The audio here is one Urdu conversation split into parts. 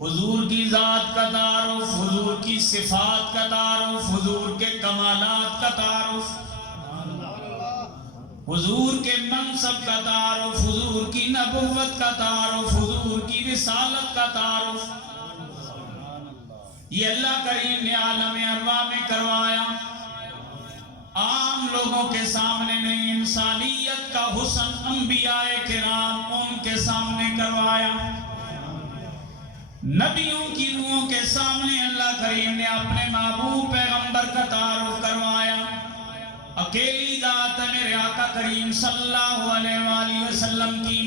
حضور کی ذات کا تعارف، حضور کی صفات کا تعارف، حضور کے کمالات کا تعارف، حضور کے منصب کا تعارف، حضور کی نبوت کا تعارف، حضور کی رسالت کا تعارف، یہ اللہ کریم نے عالم ارواح میں کروایا. عام لوگوں کے سامنے نہیں، انسانیت کا حسن انبیاء کرام ان کے سامنے کروایا. نبیوں کی روحوں کے سامنے اللہ کریم نے اپنے محبوب پیغمبر کا تعارف کروایا. اکیلی ذات میرے آقا کریم صلی اللہ علیہ وآلہ وسلم کی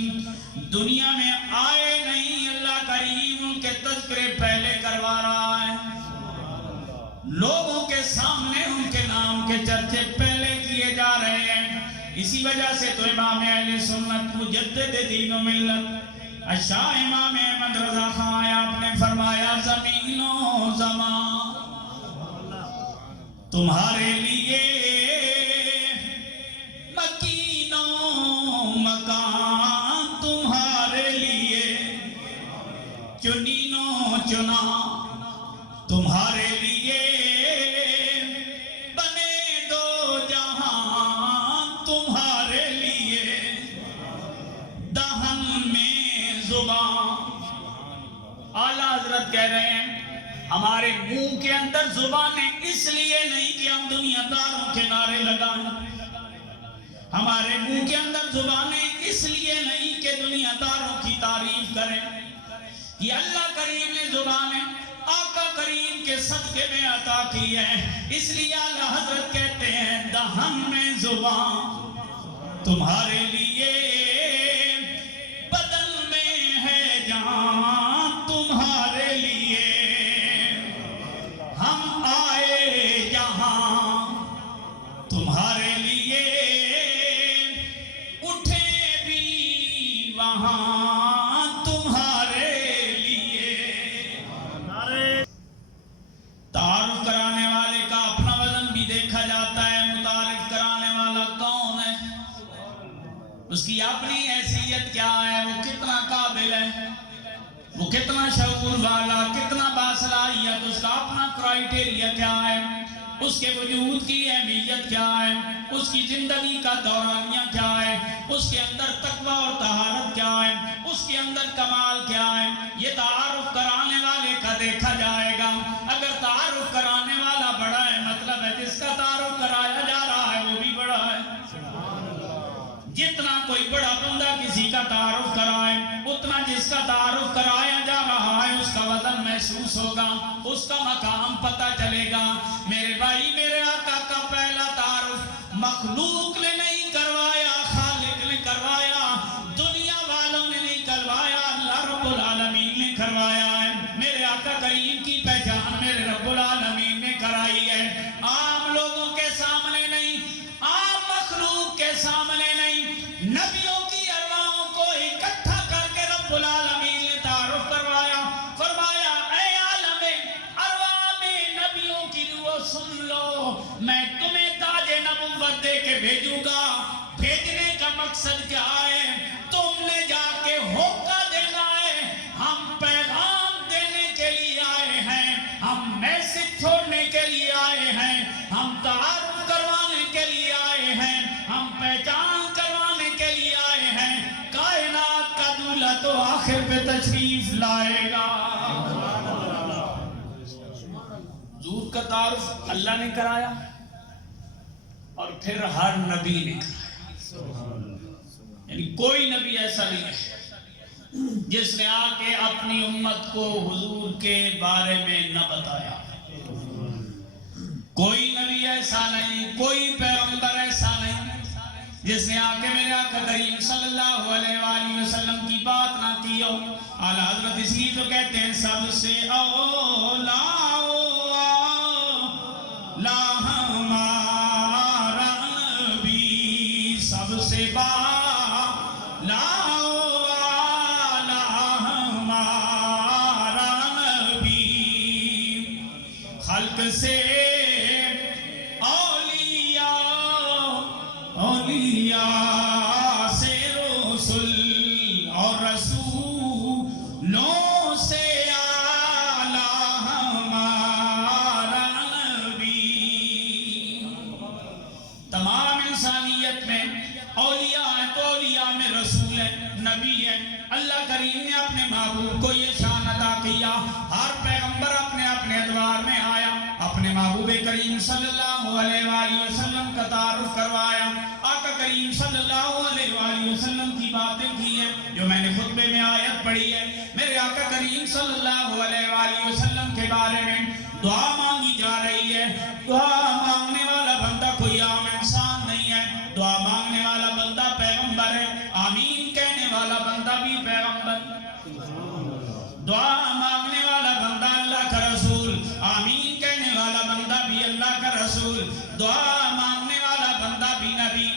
دنیا میں آئے نہیں، اللہ کریم ان کے تذکرے پہلے کروا رہا ہے. لوگوں کے سامنے ان کے نام کے چرچے پہلے کیے جا رہے ہیں. اسی وجہ سے تو امام اہل سنت مجدد دین و ملت شاہ امام احمد رضا خان آپ نے فرمایا زمین و زمان تمہارے لیے، مکین و مکان تمہارے لیے، چنین و چنا تمہارے لیے، بنے دو جہاں تمہارے لیے، دہن میں زبان. اعلیٰ حضرت کہہ رہے ہیں ہمارے منہ کے اندر زبانیں اس لیے نہیں کہ ہم دنیا داروں کے نعرے لگائیں، ہمارے منہ کے اندر زبانیں اس لیے نہیں کہ دنیا داروں کی تعریف کریں. یہ اللہ کریم نے زبانیں آقا کریم کے صدقے میں عطا کی ہے، اس لیے اعلیٰ حضرت کہتے ہیں دہن میں زبان تمہارے لیے، بدن میں ہے جان تمہارے لیے، ہم آئے جہاں تمہارے لیے، اٹھے بھی وہاں تمہارے لیے. تعارف کرانے والے کا اپنا وزن بھی دیکھا جاتا ہے. متعارف کرانے والا کون ہے، اس کی اپنی حیثیت کیا ہے، وہ کتنا قابل ہے، وہ کتنا شعور والا، کتنا باصلاحیت، اس کا اپنا کرائیٹیریا کیا ہے، اس کے وجود کی اہمیت کیا ہے، اس کی زندگی کا دورانیہ کیا ہے، اس کے اندر تقوی اور طہارت کیا ہے، اس کے اندر کمال کیا ہے. یہ تعارف کرانے والے کا دیکھا جائے گا. اگر تعارف کرانے والا بڑا ہے، مطلب ہے جس کا تعارف کرایا جا رہا ہے وہ بھی بڑا ہے. جتنا کوئی بڑا بندہ کسی کا تعارف کرائے، اتنا جس کا تعارف کرایا جا رہا ہے اس کا وزن محسوس ہوگا، اس کا مقام پتہ چلے گا. میرے بھائی، میرے آقا کا پہلا تعارف مخلوق نے نہیں کروایا، خالق نے کروایا، دنیا والوں نے نہیں کروایا، اللہ رب العالمین نے کروایا ہے. میرے آقا کریم کی پہچان میرے رب العالمین نے کرائی ہے. عام لوگوں کے سامنے نہیں، عام مخلوق کے سامنے نہیں، نبیوں کی ارواحوں کو اکٹھا کر کے رب العالمین نے تعارف کروایا. فرمایا اے عالم ارواح میں نبیوں کی روح سن لو، میں تمہیں تاج نبوت دے کے بھیجوں گا. بھیجنے کا مقصد کیا ہے؟ تم نے جا کے ہوکا دینا ہے. ہم پیغام دینے کے لیے آئے ہیں، ہم میسج چھوڑنے کے لیے آئے ہیں، ہم تعارف کروانے کے لیے آئے ہیں، ہم پہچان کروانے کے لیے آئے ہیں. کائنات کا دولہ تو آخر پہ تشریف لائے گا. حضور کا تعارف اللہ نے کرایا اور پھر ہر نبی نے کرایا. یعنی کوئی نبی ایسا نہیں ہے جس نے آ کے اپنی امت کو حضور کے بارے میں نہ بتایا. کوئی نبی ایسا نہیں، کوئی پیغمبر ایسا نہیں جس نے آ کے میرے آقا کریم صلی اللہ علیہ وآلہ وسلم کی بات نہ کی ہو. اعلیٰ حضرت اس لیے تو کہتے ہیں سب سے اولا لا ہمارا نبی، سب سے بالا ہمارا نبی، خلق سے اولیاء سے رسول اور رسولوں سے کریم صلی اللہ علیہ وآلہ وسلم کا تعارف کروایا، آقا کریم صلی اللہ علیہ وآلہ وسلم کی باتیں کی ہیں جو میں نے خطبے میں آیت پڑھی ہے۔ میرے آقا کریم صلی اللہ علیہ وآلہ وسلم کے بارے میں دعا مانگی جا رہی ہے۔ دعا مانگنے والا بندہ کوئی عام انسان نہیں ہے، دعا مانگنے والا بندہ پیغمبر ہے، آمین کہنے والا بندہ بھی پیغمبر، دعا مانگنے والا بندہ اللہ کا رسول، آمین کہنے والا بندہ بھی اللہ کا رسول، دعا مانگنے والا بندہ بھی نبی،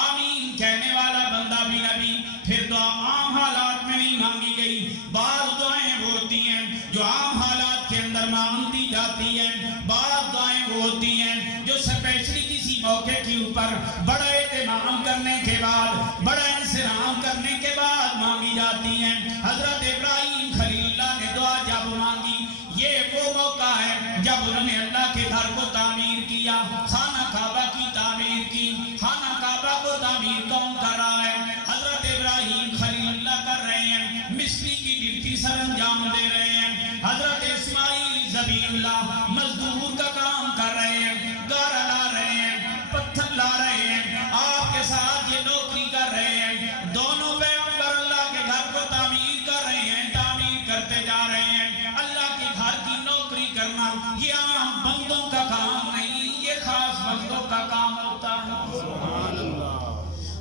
آمین کہنے والا بندہ بھی نبی۔ پھر دعا عام حالات میں نہیں مانگی گئی، بعض دعائیں وہ ہوتی ہیں جو عام حالات کے اندر مانگی جاتی ہیں، بعض دعائیں وہ ہوتی ہیں جو اسپیشلی کسی موقع کے اوپر بڑا اہتمام کرنے کے بعد، بڑا انصرام کرنے کے بعد مانگی جاتی ہیں۔ حضرت ابراہیم خلیل اللہ نے دعا جب مانگی، یہ وہ موقع ہے جب انہوں نے اللہ کے گھر کو تعمیر کیا، خانہ کعبہ کی تعمیر کی۔ خانہ کعبہ کو تعمیر کون کر رہا ہے؟ حضرت ابراہیم خلیل اللہ کر رہے ہیں، مصری کی ڈیوٹی سر انجام دے رہے ہیں۔ حضرت اسماعیل ذبیح اللہ مزدور کا کام کر رہے ہیں، گارا لا رہے ہیں، پتھر لا رہے ہیں، آپ کے ساتھ یہ نوکری کر رہے ہیں۔ دونوں پیغمبر اللہ کے گھر کو تعمیر کر رہے ہیں، تعمیر کرتے جا رہے ہیں۔ اللہ کے گھر کی نوکری کرنا یہ عام بندوں کا کام نہیں، یہ خاص بندوں کا کام ہوتا ہے۔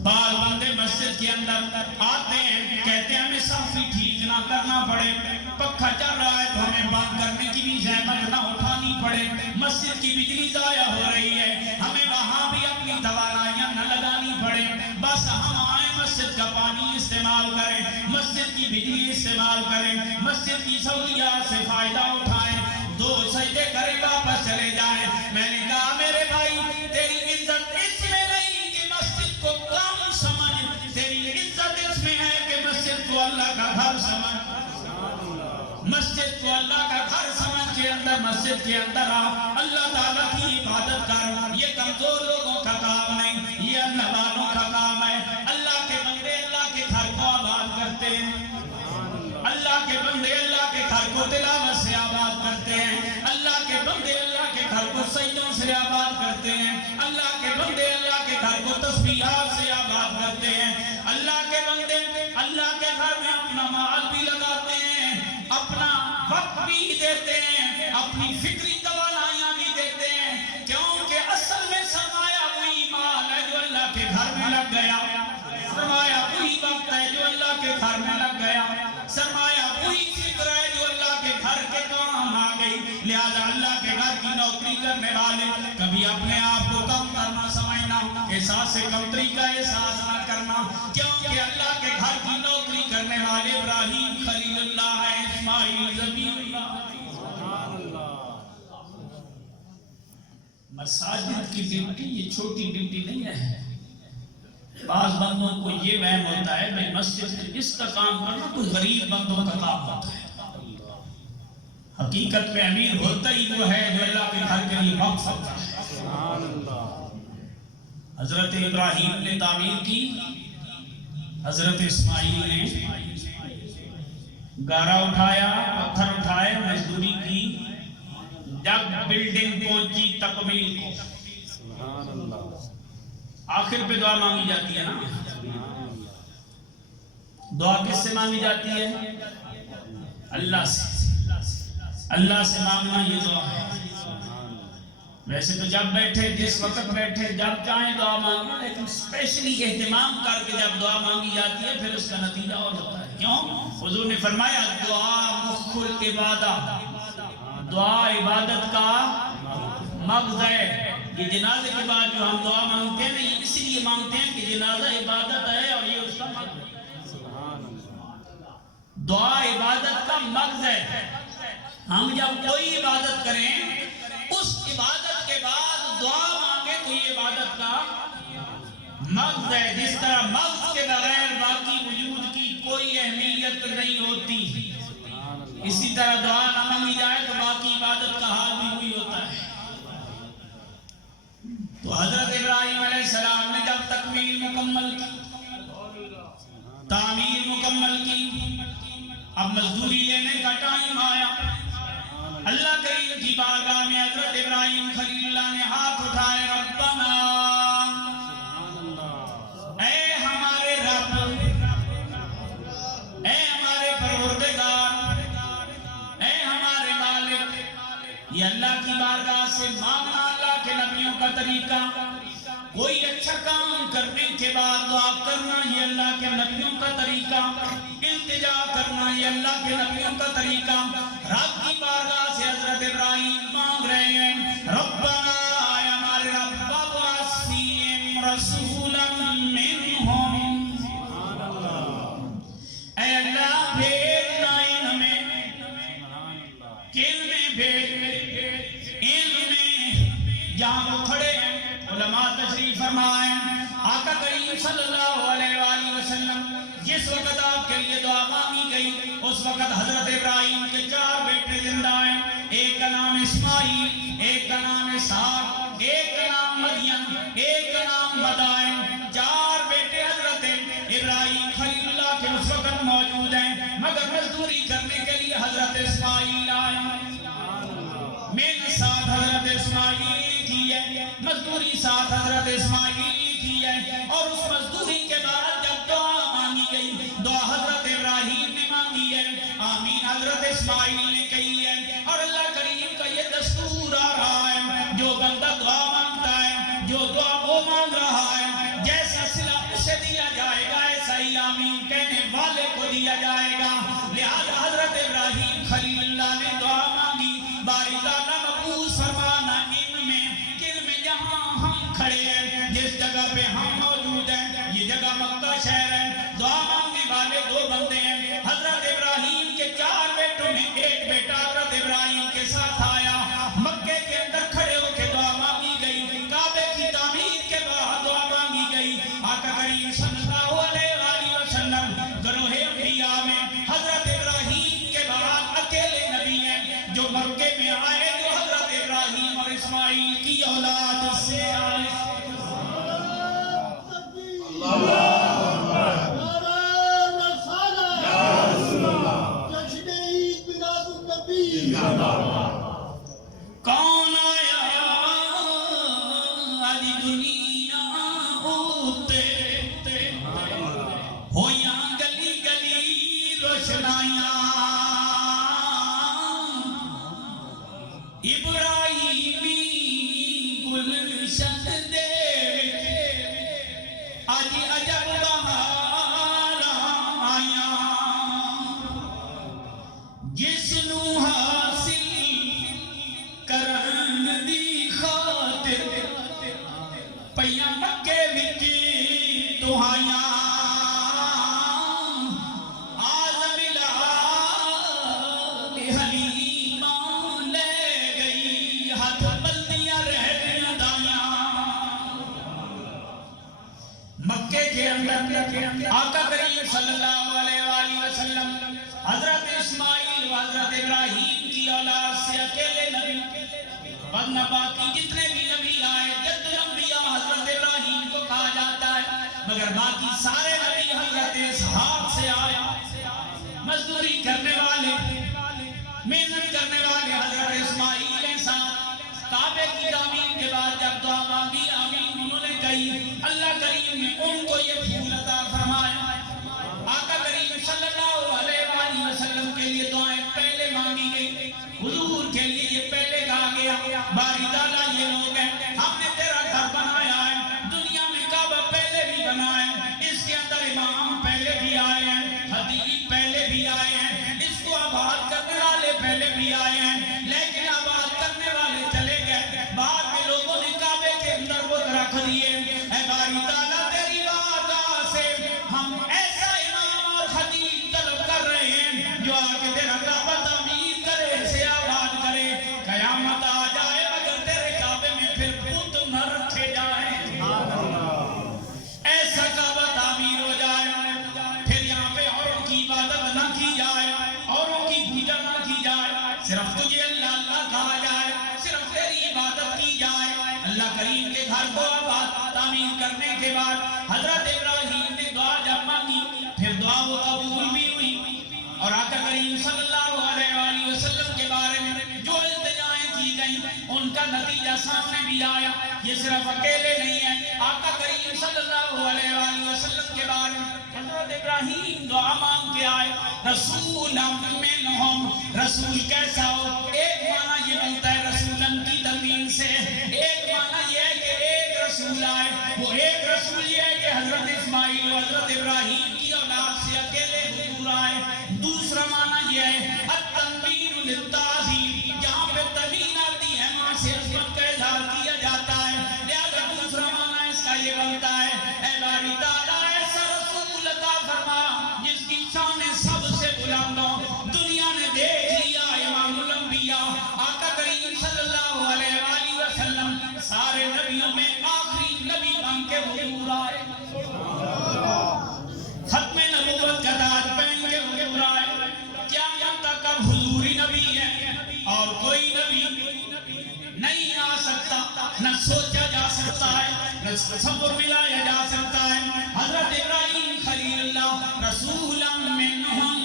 بعض بندے مسجد کے اندر آتے ہیں، کہتے ہیں ہمیں صافی ٹھیک نہ کرنا پڑے، پکھا چل رہا ہے تو ہمیں بند کرنے کی بھی زحمت نہ اٹھانی پڑے، مسجد کی بجلی ضائع ہو رہی ہے، ہمیں وہاں بھی اپنی توانائیاں نہ لگانی پڑے، بس ہم آئیں مسجد کا پانی استعمال کریں، مسجد کی بجلی استعمال کریں، مسجد کی سہولیات سے فائدہ اٹھائیں، دو سجدے کریں واپس چلے جائیں۔ میں نے کہا میرے بھائی تیری عزت اس میں نہیں کہ مسجد کو کم سمجھ، تیری عزت اس میں ہے کہ مسجد کو اللہ کا گھر سمجھ، مسجد کو اللہ کا گھر سمجھ کے اندر مسجد کے اندر آ، اللہ تعالیٰ کی عبادت کر۔ یہ کمزور لوگوں کا کام نہیں، یہ اللہ والوں کا کام ہے۔ اللہ کے بندے اللہ کے گھر کو آباد کرتے ہیں، اللہ کے بندے اللہ کے گھر کو تلاوت سے آباد کرتے ہیں، اللہ کے بندے اللہ کے گھر کو سجدوں سے آباد کرتے ہیں، اللہ کے بندے اللہ کے گھر کو تسبیحات سے آباد کرتے ہیں، اللہ کے بندے اللہ کے گھر میں اپنا مال بھی لگاتے ہیں، اپنا وقت بھی دیتے ہیں، اپنی فکری توانائیاں بھی دیتے ہیں، کیونکہ اصل میں سرمایہ وہی مال ہے جو اللہ کے گھر میں لگ گیا، سرمایہ وہی وقت ہے جو اللہ کے گھر میں لگ گیا، سرمایہ وہی فکر ہے جو اللہ کے گھر کے کام آ گئی۔ لہذا اللہ کے گھر کی نوکری کرنے والے کبھی اپنے آپ کو کم کرنا سمجھنا، احساس کمتری کا احساس نہ کرنا، کیونکہ اللہ کے گھر کی نوکری کرنے والے ابراہیم خلیل اللہ ہے، اسماعیل ذبیح اللہ۔ مساجد کی ڈیوٹی یہ چھوٹی ڈیوٹی نہیں ہے۔ بعض بندوں کو یہ وہم ہوتا ہے بھائی مسجد اس کا کام کرنا کوئی غریب بندوں کا کام ہوتا ہے، حقیقت میں امیر ہوتا ہی وہ ہے جو اللہ کے گھر کے لیے وقف ہوتا ہے۔ حضرت ابراہیم نے تعمیر کی، حضرت اسماعیل نے گارا اٹھایا، پتھر اٹھائے، مزدوری کی، جب بلڈنگ پہنچی تکمیل کو، آخر پہ دعا مانگی جاتی ہے نا۔ دعا کس سے مانگی جاتی ہے؟ اللہ سے، اللہ سے مانگنا یہ دعا ہے۔ ویسے تو جب بیٹھے، جس وقت بیٹھے، جب چاہیں دعا مانگنا، لیکن اسپیشلی اہتمام کر کے جب دعا مانگی جاتی ہے پھر اس کا نتیجہ اور ہوتا ہے۔ کیوں؟ حضور نے فرمایا دعا مخ العبادہ، دعا عبادت کا مغز ہے۔ یہ جنازے کے بعد جو ہم دعا مانگتے ہیں یہ اسی لیے مانگتے ہیں کہ جنازہ عبادت ہے اور یہ اس کا مغز ہے۔ دعا عبادت کا مغز ہے۔ ہم جب کوئی عبادت کریں اس عبادت کے بعد دعا مانگے تو یہ عبادت کا مغز ہے۔ جس طرح مغز کے بغیر باقی وجود کی کوئی اہمیت نہیں ہوتی، اسی طرح دعا نہ مانگی جائے تو باقی عبادت کا حال بھی وہی ہوتا ہے۔ تو حضرت ابراہیم علیہ السلام نے جب تکمیل مکمل کی، تعمیر مکمل کی، اب مزدوری لینے کا ٹائم آیا۔ اللہ کریم کی بارگاہ میں حضرت ابراہیم خلیل اللہ نے ہاتھ اٹھائے، ربنا، اے ہمارے رب، اے ہمارے پروردگار، اے ہمارے مالک۔ یہ اللہ کی بارگاہ سے مانگنا اللہ کے نبیوں کا طریقہ، کوئی اچھا کام کرنے کے بعد دعا کرنا یہ اللہ کے نبیوں کا طریقہ، التجا کرنا یہ اللہ کے نبیوں کا طریقہ۔ رب کی بارگاہ سے حضرت ابراہیم مانگ رہے ہیں، ربنا، اے ہمارے رب، وابعث فیہم رسولا منہم، اے اللہ بھیجنا ہمیں، کن میں بھیج، ان میں جہاں وہ کھڑے ہیں۔ علماء تشریف فرمائیں، آقا کریم صلی اللہ علیہ وآلہ وسلم جس وقت آپ کے لیے دعا مانگی گئی اس وقت حضرت ابراہیم کے 4 بیٹے زندہ ہیں، ایک کا نام اسماعیل، ایک کا نام اسحاق، ایک کا نام مریم، ایک کا نام مدائن۔ 4 بیٹے حضرت ابراہیم خلیل اللہ کے اس وقت موجود ہیں، مگر مزدوری کرنے کے لیے حضرت اسماعیل آئے۔ میرے ساتھ حضرت اسماعیل کی ہے، مزدوری ساتھ حضرت اسماعیل کی ہے، اور اس مزدوری کے بعد جب دعا مانگی گئی، دعا حضرت ابراہیم نے مانگی ہے، آمین حضرت اسماعیل نے کہی ہے، اور اللہ کریم کا یہ دستور آ رہا ہے، جو بندہ دعا مانگتا ہے، جو دعا وہ مانگ رہا ہے، جیسا صلہ اسے دیا جائے گا ایسا ہی آمین کہنے والے کو دیا جائے گا۔ لہذا حضرت ابراہیم خلیل اللہ نے دعا مانگی، باری تعالیٰ مقبول فرمانا ان میں، کن میں جہاں ہم کھڑے ہیں، جس جگہ پہ ہم موجود ہیں، یہ جگہ مکہ شہر ہے۔ دعا مانگنے والے 2 بندے ہیں، حضرت ابراہیم کے 4 بیٹوں میں ایک بیٹا حضرت ابراہیم کے ساتھ آیا، مکے کے اندر کھڑے ہو کے دعا مانگی گئی، کعبے کی تعمیر کے بعد دعا مانگی گئی۔ آقا کریم صلی اللہ علیہ وآلہ وسلم گروہ انبیاء میں حضرت ابراہیم کے بعد اکیلے نبی ہیں جو مکے میں آئے، جو حضرت ابراہیم اور اسماعیل کی اولاد سے آئے۔ کون آیا آج دنیا اتے، ہویاں گلی گلی روشنائیاں، ابراہیمی گلشن دے آج عجب بہار آیاں، جس نو حاصل کرن دی خاطر پیاں مکے وچ دعائیاں، آزم حلیمہ لے گئی ہاتھ بلدیاں رہ گئیں دائیاں۔ مکے کے اندر آقا کریم صلی اللہ علیہ وآلہ وسلم حضرت اسماعیل و حضرت ابراہیم کی اولاد سے اکیلے نبی، ورنہ باقی جتنے بھی نبی آئے جد انبیاء حضرت ابراہیم کو کہا جاتا ہے، مگر باقی سارے نبی حضرت اسحاق سے آئے۔ مزدوری کرنے والے، محنت کرنے والے حضرت اسماعیل کے ساتھ کعبے کی تعمیر کے بعد جب دعا مانگی آمین انہوں نے کہی، اللہ کریم نے ان کو یہ پھول عطا فرمایا۔ آقا کریم صلی اللہ علیہ وآلہ وسلم کے لیے دعائیں پہلے مانگی گئی، حضور کے لیے یہ پہلے کہا گیا، باری تعالیٰ یہ لوگ ہیں، ہم نے تیرا گھر بنایا ہے، دنیا میں کعبہ پہلے بھی بنایا ہے، اس کے اندر امام پہلے بھی آئے ہیں، خطیب پہلے بھی آئے ہیں، اس کو آباد کرنے والے پہلے بھی آئے ہیں، لیکن آباد کرنے والے چلے گئے، بعد میں لوگوں نے کعبے کے اندر وہ رکھ دیے۔ اے باری تعالیٰ تیری بارگاہ سے ہم ایسا امام اور خطیب طلب کر رہے ہیں جو آ کے تیرا کعبہ تعمیر کرے، اسے آباد کرے، قیامت آ جائے مگر تیرے کعبے میں پھر بت نہ رکھے جائیں، ایسا کعبہ تعمیر ہو جائے، پھر یہاں پہ اوروں کی عبادت نہ کی جائے، اوروں کی پوجا نہ کی جائے، صرف تجھے اللہ اللہ کہا جائے، صرف تیری عبادت کی جائے۔ اللہ کریم کے گھر کو آباد تعمیر کرنے کے بعد حضرت ابراہیم نے دعا جب مانگی، پھر دعا وہ قبول بھی ہوئی، اور آقا کریم صلی اللہ علیہ وآلہ وسلم کے بارے میں جو کا نتیجہ سامنے بھی آیا. یہ صرف اکیلے نہیں ہے, آقا کریم صلی اللہ علیہ وآلہ وسلم کے بارے میں حضرت ابراہیم دعا مانگ کے آئے, رسولا منہم, رسول کیسا ہو؟ ایک معنی یہ بنتا ہے رسولن کی تنوین سے, ایک معنی یہ ہے کہ ایک رسول آئے, وہ ایک رسول یہ ہے کہ حضرت اسماعیل و حضرت ابراہیم کی اولاد سے اکیلے حضور آئے. دوسرا معنی یہ ہے التنوین للتعظیم, جہاں پہ تنوین آتی ہے وہاں سے عظمت کا اظہار کیا جاتا ہے, لہذا دوسرا معنی اس کا یہ بنتا ہے اے باری تعالیٰ ایسا رسول عطا فرما جس کی شان سب سے بلند ہو. دنیا نے دیکھ لیا امام الانبیاء آقا کریم صلی اللہ علیہ وآلہ وسلم سارے نبیوں میں آخری نبی بن کے حضور آئے, ختم نبوت کا تاج پہن کے حضور آئے. کیا جانتا کب حضوری نبی ہے اور کوئی نبی نہیں آ سکتا, نہ سوچا جا سکتا ہے, نہ تصور ملایا جا سکتا ہے. حضرت ابراہیم خلیل اللہ رسولا منہم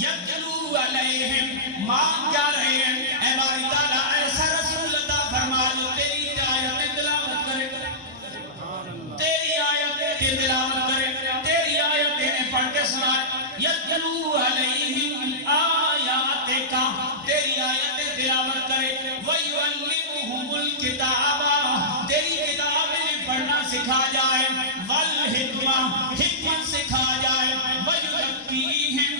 یتلو علیہم, مانگ جا رہے ہیں اے باری تعالیٰ ایسا رسول عطا فرما جو تیری آیت تلاوت کرے, تیری آیت کی تلاوت کرے, تیری آیت انہیں پڑھ کے سنائے. یتلو علیہم آیات کا, تیری آیت تلاوت کرے. وَيُعَلِّمُهُمُ الْكِتَابَ, تیری کتاب انہیں پڑھنا سکھا جائے. وَالْحِکْمَةَ, حکمت سکھا جائے. وَيُزَكِّيهِمْ,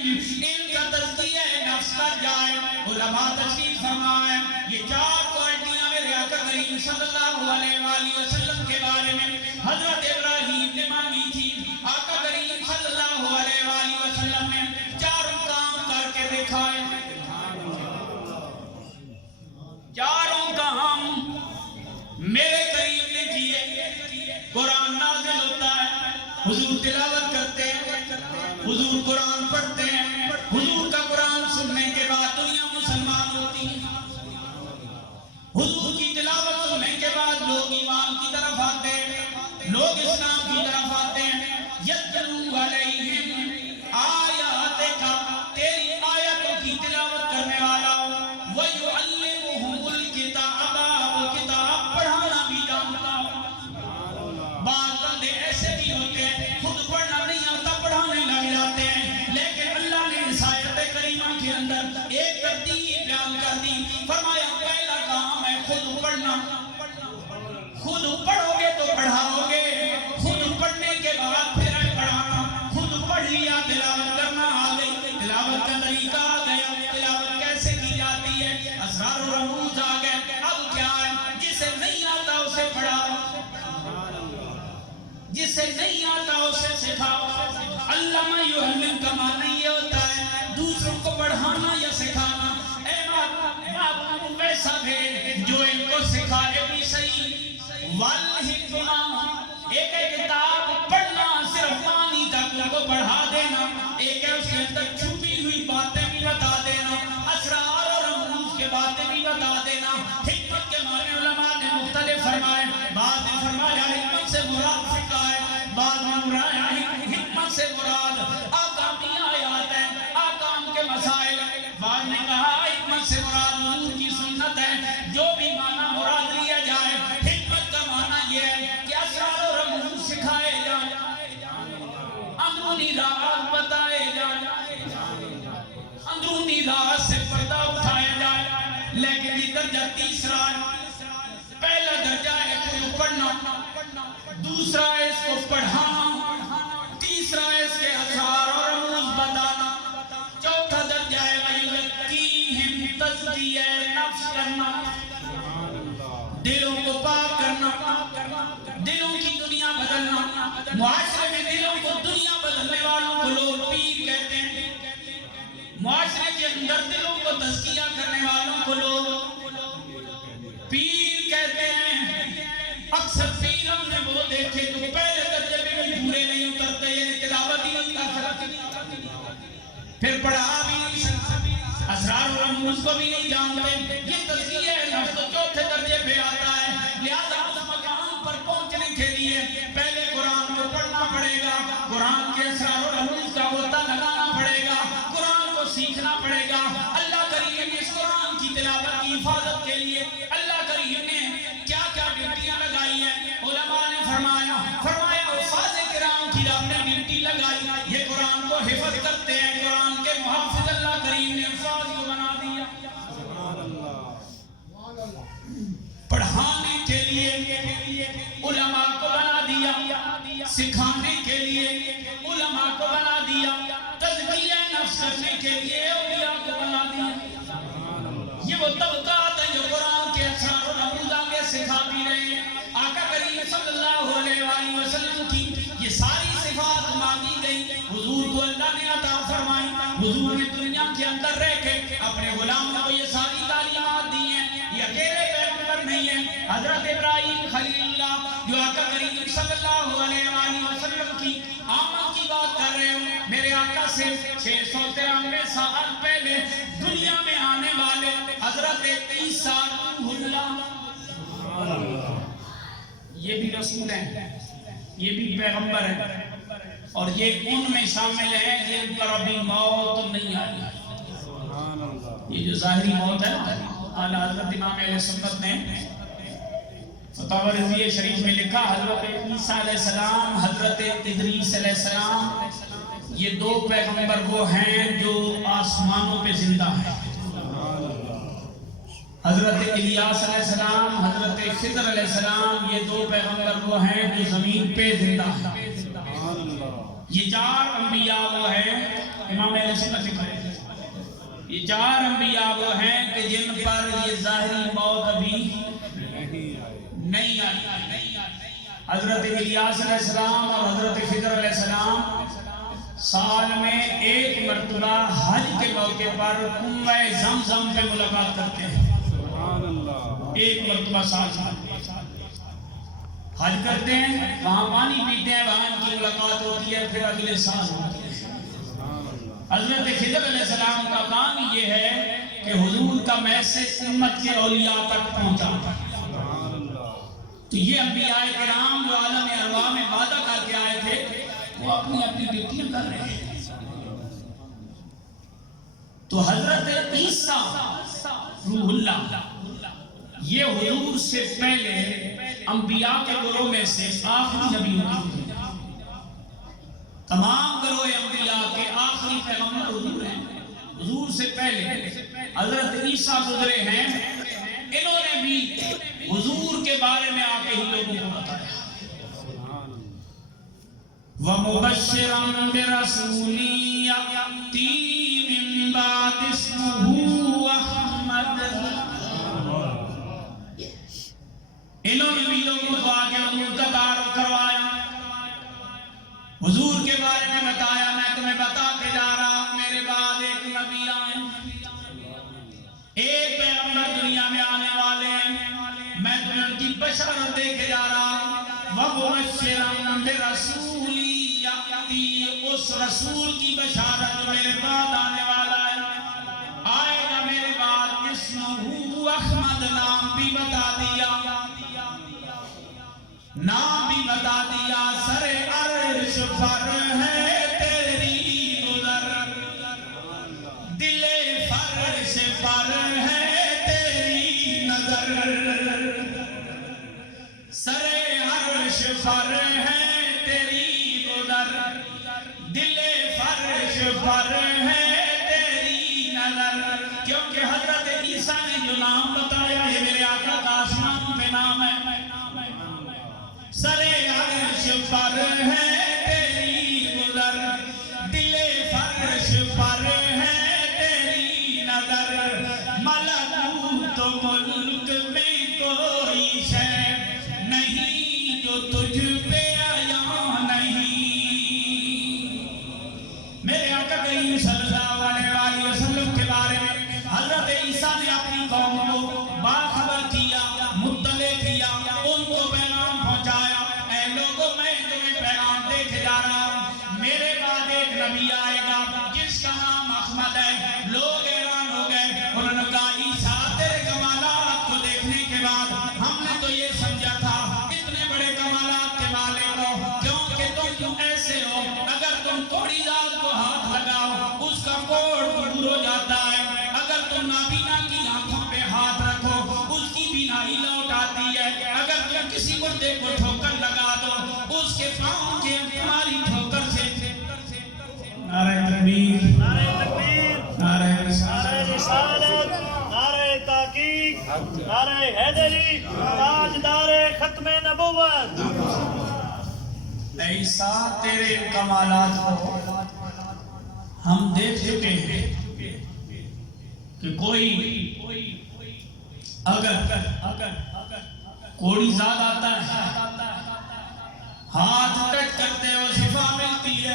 ان کا تزکیہ نفس کر جائے. علماء تشریف فرمائیں یہ چار کوالٹیاں میرے آقا کریم صلی اللہ علیہ وآلہ وسلم کے بارے میں حضرت ابراہیم نے مانگی تھی. آقا کریم صلی اللہ علیہ وآلہ وسلم نے چاروں کام کر کے دکھائے. چاروں کام میرے قریب نے کیے. قرآن نازل ہوتا ہے, حضور تلاوت کرتے ہیں, حضور قرآن پڑھتے ہیں, حضور کا قرآن سننے کے بعد دنیا مسلمان ہوتی ہے. حضور کی تلاوت سننے کے بعد لوگ ایمان کی طرف آتے ہیں, لوگ اسلام کی طرف آتے ہیں. یتلو علیہم آیات کا, تیری آیتوں کی تلاوت کرنے والا. وَيُعَلِّمُهُمُ الْكِتَابَ, وہ کتاب پڑھانا بھی جانتا. بعض بندے ایسے بھی ہوتے ہیں خود پڑھنا نہیں آتا پڑھانے لگ جاتے ہیں, لیکن اللہ نے اس آیت کریمہ کے اندر ایک ترتیب بیان کر دی. فرمایا پہلا کام ہے خود پڑھنا. خود پڑھو گے تو پڑھاؤ گے, خود پڑھنے کے بعد پھر ہے پڑھانا. خود پڑھ لیا تلاوت کرنا آ گئی, تلاوت کا طریقہ آ گیا, تلاوت کیسے کی جاتی ہے, اسرار و رموز آ گئے. اب کیا ہے, جسے نہیں آتا اسے پڑھاؤ, جسے نہیں آتا اسے سکھاؤ. علامہ یعلم کا معنی یہ ہوتا ہے دوسروں کو پڑھانا یا سکھانا. اے باپ ویسا بھیج جو ان کو سکھائے بھی صحیح. والحکمہ, ایک ہے کتاب پڑھنا صرف معنی تک ان کو پڑھا دینا, ایک ہے اس کے اندر چھپی ہوئی باتیں بھی بتا دینا, اسرار اور رموز کے باتیں بھی بتا دینا. حکمت کے معنی علماء نے مختلف فرمائے. بعض نے فرمایا حکمت سے مراد فقہ ہے, بعض نے فرمایا حکمت سے مراد آکامی آیات ہیں, آکام کے مسائل. بعض نے کہا حکمت سے مراد حضور کی سنت ہے. جو بھی معنی مراد لیا جائے, حکمت کا معنی یہ ہے کہ اسرار و رموز سکھائے جائیں, اندرونی راز بتائے جائیں, اندرونی راز سے پردہ اٹھایا جائے. لیکن یہ درجہ تیسرا ہے. پہلا درجہ ہے خود پڑھنا, دوسرا ہے اس کو پڑھانا, تیسرا ہے اس کے اسرار اور رموز بتانا, چوتھا درجہ ہے وَيُزَكِّيهِمْ, تزکیہ نفس کرنا, دلوں کو پاک کرنا, دلوں کی دنیا بدلنا. معاشرے میں دلوں کو دنیا بدلنے والوں کو لوگ پیر کہتے ہیں, معاشرے کے اندر دلوں کو تزکیہ کرنے والوں کو لوگ پیر کہتے ہیں. اکثر پیر ہم نے وہ دیکھے تو پہلے درجے میں بھی پورے نہیں اترتے, یعنی تلاوت ہی نہیں کر سکتے, پھر پڑھا بھی نہیں سکتے, اسرار و رموز کو بھی نہیں جانتے. یہ تزکیہ نفس تو چوتھے درجے پہ آتا ہے. لہذا اس مقام پر پہنچنے کے لیے پہلے قرآن کو پڑھنا پڑے گا, قرآن کے اسرار و رموز کا غوطہ لگانا پڑے گا, قرآن کو سیکھنا پڑے گا. اللہ کریم نے اس قرآن کی تلاوت کی حفاظت کے لیے اللہ کریم نے سکھانے کے لیے علماء کو بنا دیا، تزکیہ نفس کرنے کے لیے اولیاء کو بنا دیا۔ یہ وہ طبقات ہیں جو قرآن کے اسرار و رموز آگے سکھا بھی رہے ہیں۔ آقا کریم صلی اللہ علیہ وآلہ وسلم کی یہ ساری صفات مانگی گئی، حضور کو اللہ نے عطا فرمائی۔ حضور نے دنیا کے اندر رہ کے اپنے غلاموں کو یہ ساری تعلیمات دی ہیں۔ یہ اکیلے پیغمبر نہیں ہیں، حضرت ابراہیم خلیل اللہ جو آقا کریم صلی اللہ علیہ وآلہ وسلم کی آمد کی بات کر رہے ہیں، میرے آقا سے 693 سال پہلے دنیا میں آنے والے حضرت عیسیٰ روح اللہ، یہ بھی رسول ہیں، یہ بھی پیغمبر ہیں، اور یہ ان میں شامل ہیں جن پر ابھی موت نہیں آئی۔ یہ جو ظاہری موت ہے اعلیٰ حضرت امام اہل سنت نے فتاوی رضویہ شریف میں لکھا، حضرت عیسیٰ علیہ السلام، حضرت ادریس علیہ السلام، یہ دو پیغمبر وہ ہیں جو آسمانوں پہ زندہ ہیں۔ حضرت الیاس علیہ السلام، حضرت خضر علیہ السلام، یہ دو پیغمبر وہ ہیں جو زمین پہ زندہ ہیں۔ یہ چار انبیاء وہ ہیں، امام اہل سنت لکھتے ہیں، یہ چار انبیاء وہ ہیں کہ جن پر یہ ظاہری موت ابھی نہیں آئی۔ حضرت الیاس علیہ السلام اور حضرت خضر علیہ السلام سال میں ایک مرتبہ حج کے موقع پر کنویں زمزم پہ ملاقات کرتے ہیں۔ ایک مرتبہ سال حج کرتے ہیں، وہاں پانی پیتے ہیں، وہاں ان کی ملاقات ہوتی ہے، پھر اگلے سال ہوتی ہے۔ حضرت خضر علیہ السلام کا کام یہ ہے کہ حضور کا میسج امت کے اولیاء تک پہنچا۔ تو یہ انبیاء کرام جو عالم ارواح میں وعدہ کر کے آئے تھے، وہ اپنی اپنی ڈیوٹیاں کر رہے ہیں۔ تو حضرت عیسیٰ روح اللہ یہ حضور سے پہلے انبیاء کے گروہ میں سے آخری نبی ہوتی ہے۔ تمام گروہ انبیاء کے آخری پیغمبر حضور ہیں۔ حضور سے پہلے حضرت عیسیٰ گزرے ہیں، انہوں نے بھی حضور کے بارے میں آ کے ہی لوگوں کو بتایا۔ وَمُبَشِّرًا بِرَسُولٍ يَأْتِي مِن بَعْدِهِ اسْمُهُ أَحْمَدُ۔ انہوں نے بھی لوگوں کو آگے حضور کا تعارف کروایا، حضور کے بارے میں بتایا، میں تمہیں بتا کے جا رہا ہوں میرے بعد ایک نبی آئے، ایک پیغمبر دنیا میں آنے والے ہیں، میں تمہیں ان کی بشارت دے کے جا رہا ہوں۔ وَمُبَشِّرًا بِرَسُولٍ يَأْتِي، اس رسول کی بشارت جو میرے بعد آنے والا ہے، آئے گا میرے بعد، اسمہ احمد، نام بھی بتا دیا، نام بھی بتا دیا، سر عرش پر ہے تیری گزر، دل فرش پر ہے تیری نظر، سر عرش پر ہے تیری گزر، دل فرش پر ہے تیری نظر۔ کیونکہ حضرت عیسیٰ نے جو نام بتایا ہے میرے آقا کا آسمان پہ نام ہے، سر عرش پر ہے تیری گزر، دل فرش پر ہے تیری نظر، ملکوت ملک میں کوئی شے نہیں جو تجھ پہ عیاں نہیں۔ میرے آقا کریم صلی اللہ علیہ وآلہ وسلم کے بارے میں حضرت عیسیٰ نے اپنی قوم کو باخبر کیا، مطلع کیا، ان کو پیغام پہنچایا، اے لوگوں میں تمہیں پیغام دے کے جا رہا ہوں، میرے بعد ایک نبی آئے گا جس کا نام احمد ہے۔ لوگ حیران ہو گئے، انہوں نے کہا عیسیٰ تیرے کمالات کو دیکھنے کے بعد ہم نے تو یہ سمجھا تھا اتنے بڑے کمالات کے مالک ہو، کیونکہ تم ایسے ہو اگر تم تھوڑی ذات کو ہاتھ لگاؤ اس کا کوڑ دور ہو جاتا ہے، اگر تم نابینا کی آنکھوں پہ ہاتھ رکھو اس کی بینائی لوٹ آتی ہے، اگر تم کسی مردے کو ٹھوکر لگا دو اس کے پاؤں کے تمہاری ٹھوکر سے۔ نعرہ تکبیر، نعرہ رسالت، نعرہ تحقیق، نعرہ حیدری، تاجدار ختم نبوت۔ ایسا تیرے کمالات کو ہم دیکھ چکے ہیں کہ کوئی اگر کوڑی زاد آتا ہے ہاتھ ٹچ کرتے ہو شفا ملتی ہے،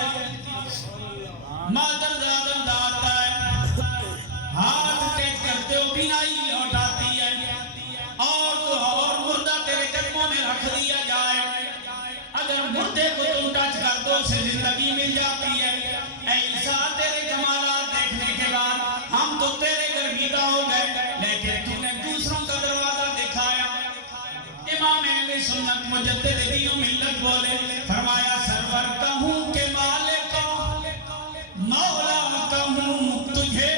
مادر زاد آتا ہے ہاتھ ٹچ کرتے ہو بینائی لوٹ آتی ہے، اور مردہ تیرے قدموں میں رکھ دیا جائے، اگر مردے کو تم ٹچ کر دو اسے زندگی مل جاتی ہے۔ ایسا تیرے کمالات دیکھنے کے بعد ہم تو تیرے گرمیدہ ہو گئے، لیکن تم نے دوسروں کا دروازہ دکھایا۔ امام اہل سنت مجدد دین و ملت بولے، فرمایا سرور کہوں کہ مالک مولا کہوں تجھے،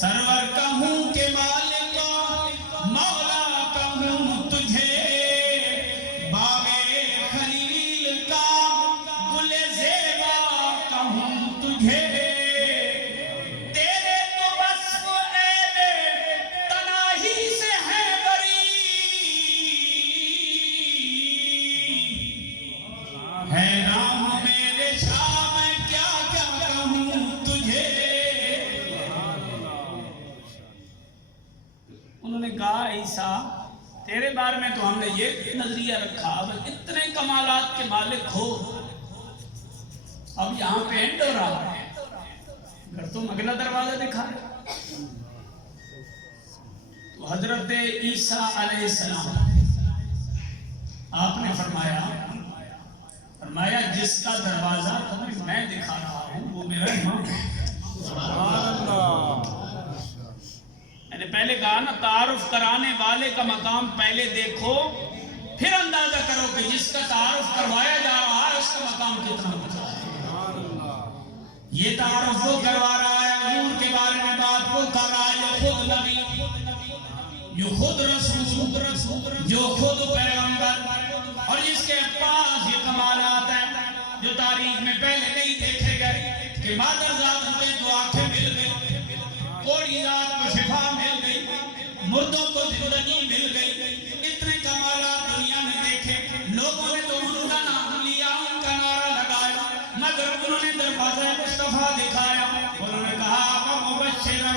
سرور کہوں کہ مالک مولا کہوں تجھے، باغے خلیل کا گل زیبا کہوں تجھے، تیرے تو بس عیب تناہی سے ہے بری، حیران ہوں میرے شاہ میں کیا کیا کہوں تجھے۔ انہوں نے کہا عیسیٰ تیرے بارے میں تو ہم نے یہ نظریہ رکھا، اب اتنے کمالات کے مالک ہو، اب یہاں پہ اینڈ ہو رہا ہے، اگر تم اگلا دروازہ دکھا رہے تو حضرت عیسیٰ علیہ السلام آپ نے فرمایا جس کا دروازہ تمہیں میں دکھا رہا ہوں وہ میرا امام ہے۔ میں نے پہلے کہا نا، تعارف کرانے والے کا مقام پہلے دیکھو، پھر اندازہ کرو کہ جس کا تعارف کروایا جا رہا ہے اس کا مقام کتنا اونچا ہے۔ یہ تعارف وہ کروا رہا ہے، حضور کے بارے میں بات وہ کر رہا ہے جو خود نبی، جو خود رسول، جو خود پیغمبر، اور جس کے پاس یہ کمالات ہیں جو تاریخ میں پہلے نہیں دیکھے گئے، کہ مادر ذات میں تو آنکھیں مل گئی، کوڑی ذات کو شفا مل گئی، مردوں کو زندگی مل گئی، اتنے کمالات دنیا نے دیکھے، لوگوں نے تو ان کا نام لیا، ان کا نعرہ لگایا، مگر انہوں نے دروازہ مصطفیٰ دکھایا۔ انہوں نے کہا وَمُبَشِّرًا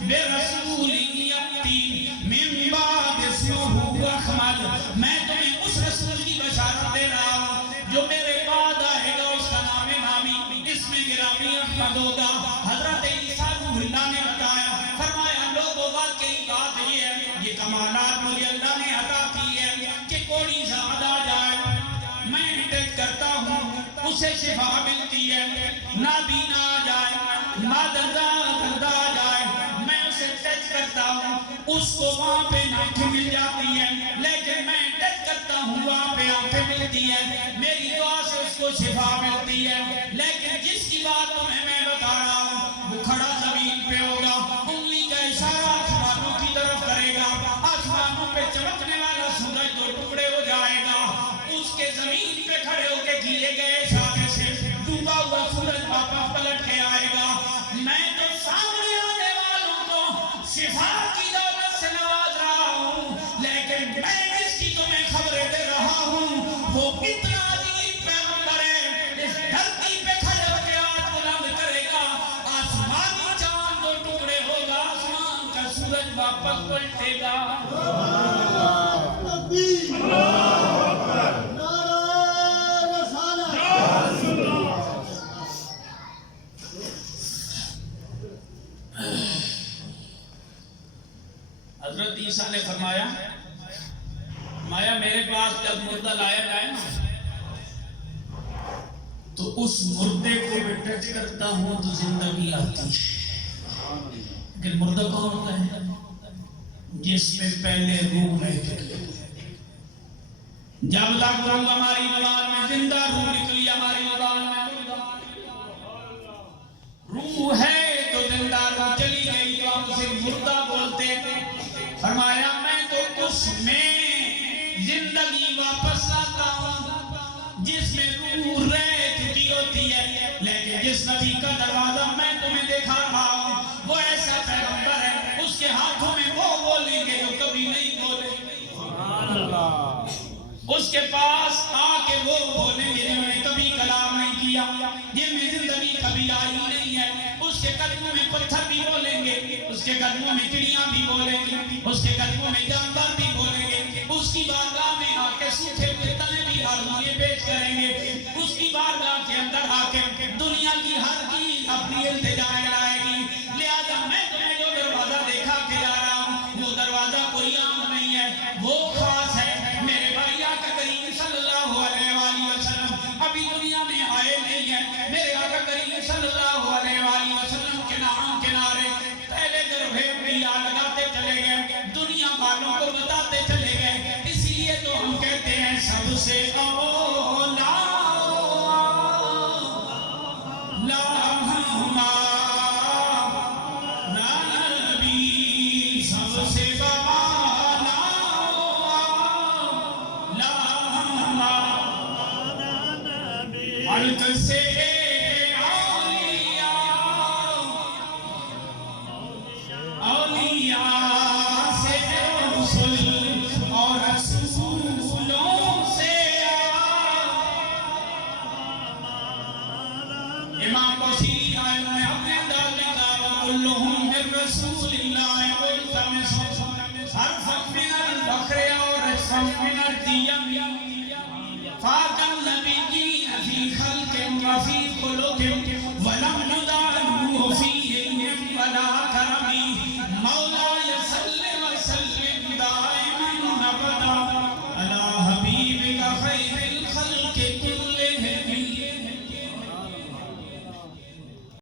بِرَسُولٍ يَأْتِي مِن بَعْدِهِ اسْمُهُ أَحْمَدُ، میں تمہیں اس رسول کی بشارت دے رہا ہوں جو میرے بعد آئے گا، اس کا نام نامی اس میں گرامی احمد ہوگا۔ حضرت عیسیٰ روح اللہ نے بتایا، فرمایا لوگوں واقعی بات یہ ہے، یہ کمالات مجھے اللہ نے عطا کی ہے کہ کوڑی زاد آ جائے میں ٹچ کرتا ہوں اسے شفا ملتی ہے، نابینا آ جائے، مادر زاد آ جائے میں اسے ٹچ کرتا ہوں اس کو وہاں پہ آنکھیں مل جاتی ہے، لیکن میں ٹچ کرتا ہوں وہاں پہ آنکھیں ملتی ہے، میری دعا سے اس کو شفا ملتی ہے۔ لیکن جس کی بات تمہیں میں بتا رہا ہوں وہ کھڑا زمین پہ ہوگا، انگلی کا اشارہ آسمانوں کی طرف کرے گا، آسمانوں پہ چمکنے والا سورج دو ٹکڑے ہو جائے گا، اس کے زمین پہ کھڑے ہو کے کیے گئے اشارے سے ڈوبا ہوا سورج واپس پلٹ کے آئے گا۔ میں تو سامنے آنے والوں کو شفا کی دولت سے نواز رہا ہوں، لیکن میں جس کی تمہیں خبریں دے رہا ہوں وہ کتنا عظیم پیغمبر ہے، اس دھرتی پہ کھڑے ہو کے ہاتھ بلند کرے گا، آسمانی چاند دو ٹکڑے ہوگا، آسمان کا سورج واپس پلٹے گا۔ حضرت عیسیٰ نے فرمایا میرے پاس جب مردہ لایا جائے نا تو اس مردے کو میں ٹچ کرتا ہوں تو زندگی آتی ہے، لیکن مردہ کون ہوتا ہے؟ جس میں پہلے روح نہیں، جب تک روح ہماری زبان میں زندہ روح نکلی ہماری زبان میں روح ہے تو زندہ روح چلی گئی تو ہم اسے مردہ بولتے تھے۔ فرمایا میں تو اس میں زندگی واپس لاتا ہوں جس میں روح رہ چکی ہوتی ہے، لیکن جس نبی کا دروازہ میں تمہیں دکھا رہا ہوں وہ ایسا پیغمبر ہے، اس کے ہاتھوں میں وہ بولیں گے جو کبھی نہیں بولے۔ اس کے پاس آ کے وہ بولیں گے جنہوں نے کبھی کلام نہیں کیا، جن میں زندگی کبھی آئی نہیں ہے، اس کے قدموں میں پتھر بھی بولیں گے، اس کے قدموں میں چڑیاں بھی بولیں گے، اس کے قدموں میں جانور بھی بولیں گے، اس کی بارگاہ میں آ کے سوکھے ہوئے تنے بھی آلوئے پیش کریں گے، اس کی بارگاہ کے اندر آ کے دنیا کی ہر چیز اپنی التجا لائے گی۔ لہذا میں تمہیں جو دروازہ دیکھا کے جا رہا ہوں، وہ دروازہ کوئی عام نہیں ہے، وہ خاص ہے۔ میرے بھائی آقا کریم صلی اللہ علیہ وآلہ وسلم ابھی دنیا میں آئے نہیں ہیں، میرے آقا کریم صلی اللہ علیہ وآلہ وسلم کے نام کنارے پہلے جرفے انبیاء لگاتے چلے گئے، دنیا والوں کو بتاتے چلے گئے، اس لیے تو ہم کہتے ہیں سب سے اولا نبی، سب سے ملک سے اولیاء سے رسل اور رسولوں سے امام بصیری آئے انہوں نے اپنے انداز لکھا وَكُلُّهُمْ مِن رَسُولِ اللَّهِ مُلْتَمِسٌ حرفًا مِنَ الْفَخْرِ وَرَجْفًا مِنَ الدِّيَمِ فَاقَ النَّبِيِّينَ فِي خَلْقٍ وَفِي